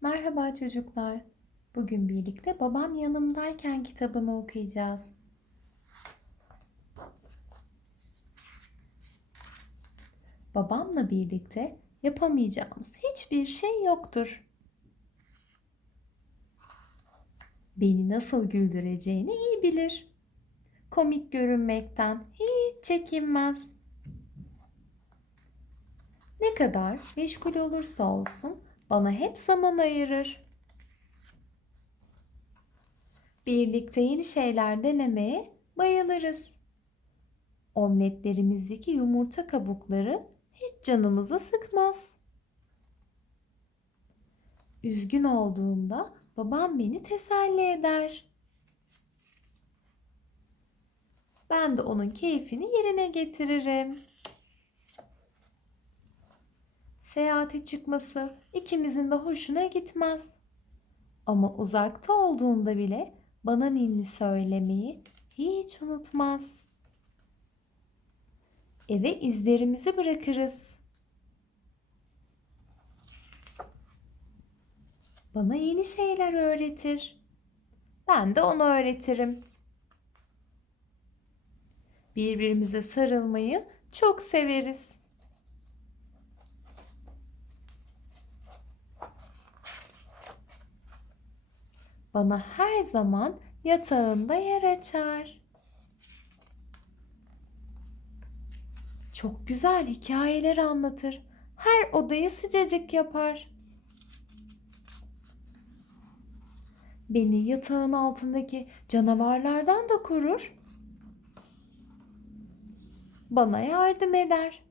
Merhaba çocuklar. Bugün birlikte Babam Yanımdayken kitabını okuyacağız. Babamla birlikte yapamayacağımız hiçbir şey yoktur. Beni nasıl güldüreceğini iyi bilir. Komik görünmekten hiç çekinmez. Ne kadar meşgul olursa olsun bana hep zaman ayırır. Birlikte yeni şeyler denemeye bayılırız. Omletlerimizdeki yumurta kabukları hiç canımızı sıkmaz. Üzgün olduğumda babam beni teselli eder. Ben de onun keyfini yerine getiririm. Seyahate çıkması ikimizin de hoşuna gitmez. Ama uzakta olduğunda bile bana ninni söylemeyi hiç unutmaz. Eve izlerimizi bırakırız. Bana yeni şeyler öğretir. Ben de ona öğretirim. Birbirimize sarılmayı çok severiz. Bana her zaman yatağında yer açar. Çok güzel hikayeler anlatır. Her odayı sıcacık yapar. Beni yatağın altındaki canavarlardan da korur. Bana yardım eder.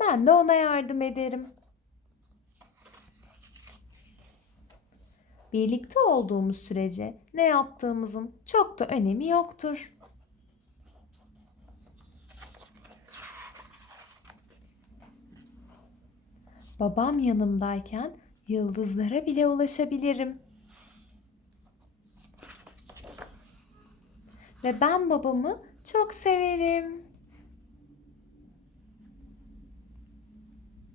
Ben de ona yardım ederim. Birlikte olduğumuz sürece ne yaptığımızın çok da önemi yoktur. Babam yanımdayken yıldızlara bile ulaşabilirim. Ve ben babamı çok severim.